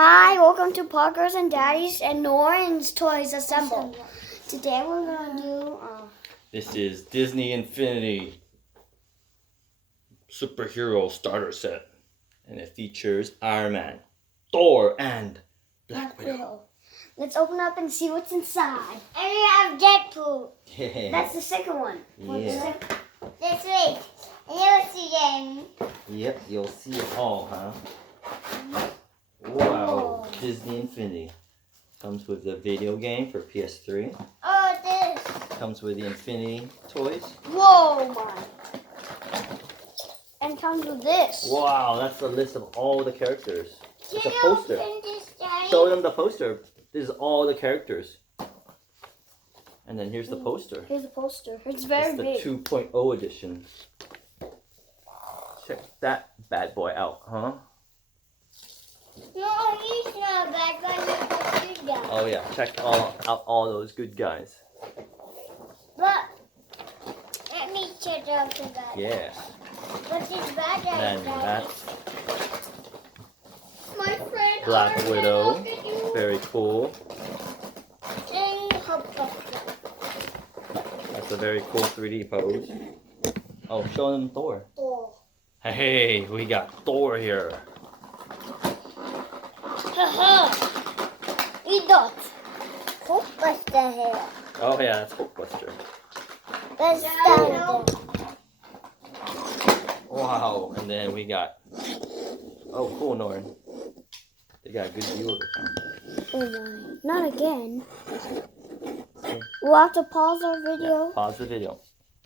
Hi, welcome to Parker's and Daddy's and Noren's Toys Assemble. Today we're gonna do. This is Disney Infiniti superhero starter set, and it features Iron Man, Thor, and Black Widow. Let's open up and see what's inside. And we have Deadpool. Yeah. That's the second one. Yeah. This week. And you'll see them. Yep, you'll see it all, huh? Wow, Disney Infiniti. Comes with the video game for PS3. Oh, this. Comes with the Infiniti toys. Whoa, my. And comes with this. Wow, that's the list of all the characters. It's a poster. Show them the poster. This is all the characters. And then here's the poster. Here's the poster. It's very big. It's the 2.0 edition. Check that bad boy out, huh? No, he's not a bad guy. He's a good guy. Oh yeah, check out all those good guys. But let me check out the bad guy. Yeah. What's his bad guy? And that's my friend Black Armin, Widow. look at you. Very cool. And Hulkbuster. That's a very cool 3D pose. Oh, show them Thor. Oh. Hey, we got Thor here. Haha. We got Hulkbuster here. Oh yeah, that's Hulkbuster. Let's start. Wow, and then we got, oh cool, Norn. They got a good view of it. Oh my, not again. We'll have to pause our video. Pause the video.